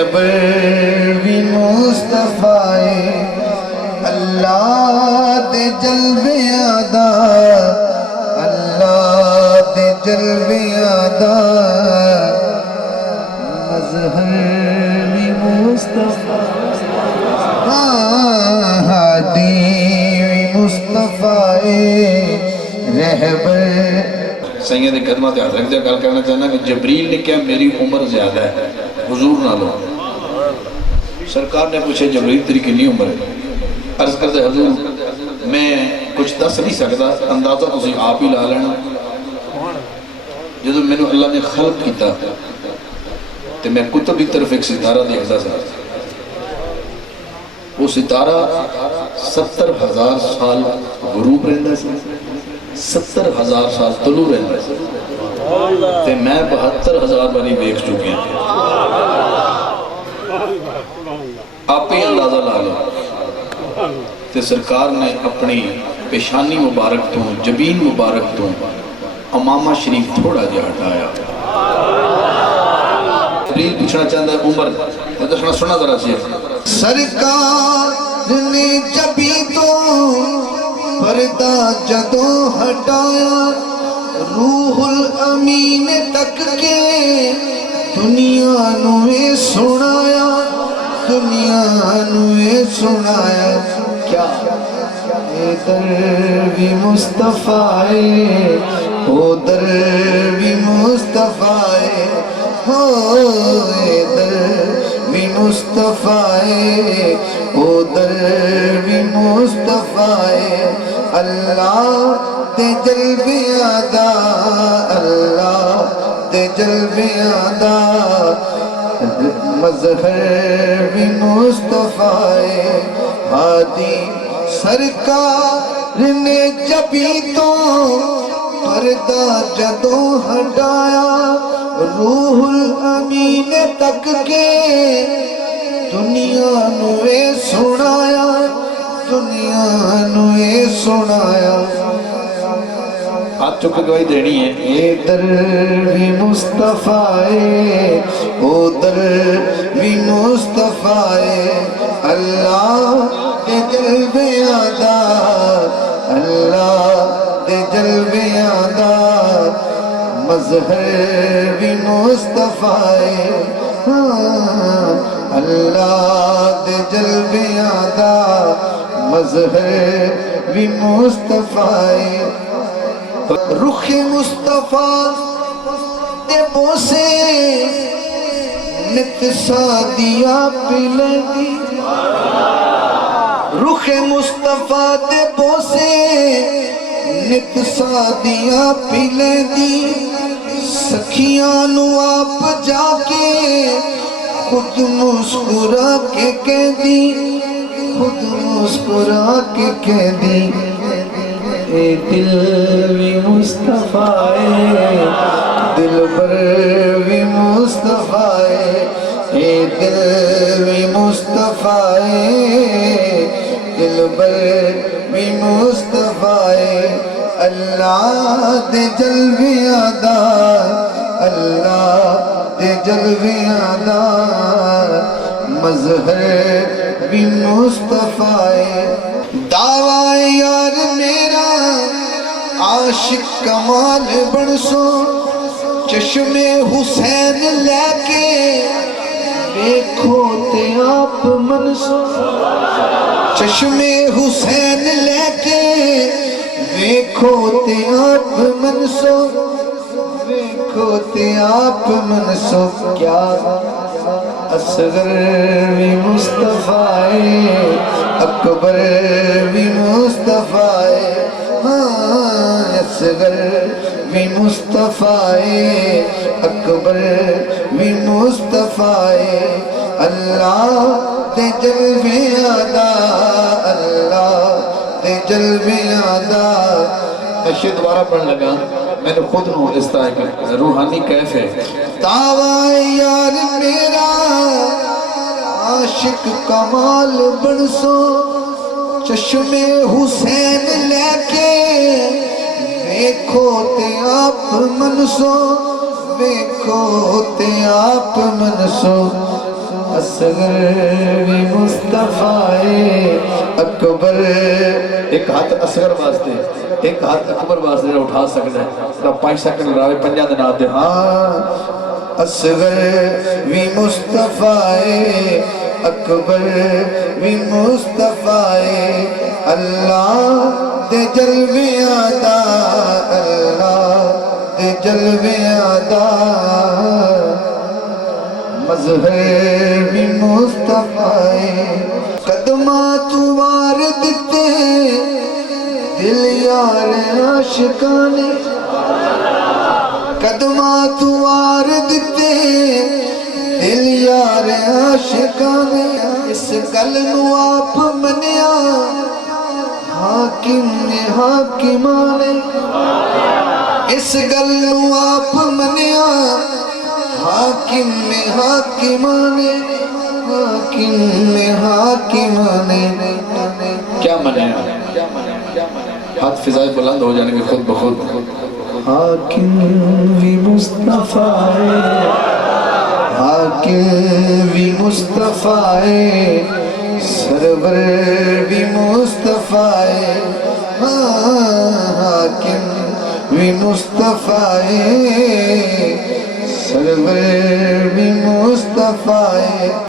رہبر بھی مصطفیٰ اللہ دے جلوے آدھا، اللہ دے جلوے آدھا، مظہر بھی مصطفیٰ، ہادی بھی مصطفیٰ رہبر۔ سید قدمہ تے ہاتھ رکھ دیا، گل کرنا چاہنا کہ جبریل نے کہا میری عمر زیادہ ہے حضور نہ لو۔ سرکار نے پوچھے جبریل تیری کنی عمر ہے؟ عرض کرتے حضور میں کچھ دس نہیں سکتا، اندازہ تسی آپ ہی لا لینا۔ جدو میں نے اللہ نے خلق کیتا تو میں کتب کی طرف ایک ستارہ دیکھتا سا، وہ ستارہ 70,000 سال غروب رہندا سی، 70,000 سال طلوع رہندا سی، تے میں 72,000 والی دیکھ چکے ہیں۔ آپ ہی اندازہ لا لو۔ تے سرکار نے اپنی پیشانی مبارک تو، جبین مبارک تو امامہ شریف تھوڑا جا ہٹایا۔ جبریل پوچھنا چاہتا ہے عمر، میں تو سنا ذرا سی۔ سرکار نے جبی تو پردہ جدو ہٹایا، روح الامین تک کے دنیا نوے سنایا، دنیا نوے سنایا۔ کیا ادھر بھی مصطفیٰ ادھر بھی مصطفیٰ، ادھر بھی مصطفیٰ ادھر بھی مصطفیٰ، اللہ دے جلوے آدھا، اللہ دے جلوے آدھا، مظہر بھی مصطفیٰ ہادی۔ سرکار نے جبی تو پردہ جدو ہٹایا، روح الامین تک کے دنیا نوے سنایا، دنیا نوے سنایا۔ ہاتھ چکے گواہی دینی ہے۔ ادھر بھی مصطفیٰ ادھر بھی مصطفیٰ، اللہ دے جلوے آدھا، اللہ دے جلوے آدھا، مظہر بھی مصطفیٰ، اللہ دے جلوے آدھا، مظہر بھی مصطفیٰ۔ رخ مصطفیٰ دے بوسے نت سادیا پلے دی، رخ مصطفیٰ دے بوسے نت سادیا پلے دی، سکھیاں نو آپ جا کے خود مسکرا کے کہہ دی، خود مسکرا کے کہہ دی، اے دل بھی مصطفیٰ دل بر بھی مصطفیٰ، اے دل بھی مصطفیٰ دل بر بھی مصطفیٰ، اللہ دے جلوے آدھا، اللہ دے جلوے آدھا، مظہر بھی مصطفیٰ۔ دعویٰ یار میرا عاشق کمال بنسو، چشم حسین لے کے دیکھو تے آپ منسو، چشم حسین لے کے دیکھو تے آپ منسو، دیکھو تے آپ منسو۔ کیا اصغر بھی مصطفیٰ اکبر بھی مصطفیٰ، اصغر بھی مصطفیٰ اکبر بھی مصطفیٰ، اللہ دے جلوے آدھا، اللہ دے جلوے آدھا۔ میں شیر دوبارہ پڑھ لگا، میں نے خود نو اس طرح کہ روحانی کیف ہے۔ دعویٰ یار میرا عاشق کمال بنسو، چشم حسین لے کے دیکھو تے آپ منسو، دیکھو تے آپ منسو۔ اصغر بھی مصطفیٰ اکبر. ایک ہاتھ اصغر واسطے ایک ہاتھ اکبر واسطے اٹھا سکتا ہے. 5 سیکنڈ راوے 5 دن آتے ہیں. ہاں اصغر بھی مصطفیٰ اکبر بھی مصطفیٰ. اللہ دے جلوے آدھا اللہ دے جلوے آدھا مظہر بھی مصطفیٰ. قدمات وار دیتے دل یار عاشقانے. قدمات وار دیتے دل یار عاشقانے. اس گل نو آپ منیا حاکم نے حاکمانے. اس گل نو آپ منیا حاکم نے حاکمانے. حاکم نے حاکمانے. کیا منے ہاتھ فضائے بلند ہو جانے کے خود بخود. حاکم بھی مصطفیٰ حاکم بھی مصطفیٰ سرور بھی مصطفیٰ. حاکم بھی مصطفیٰ سرور بھی مصطفیٰ.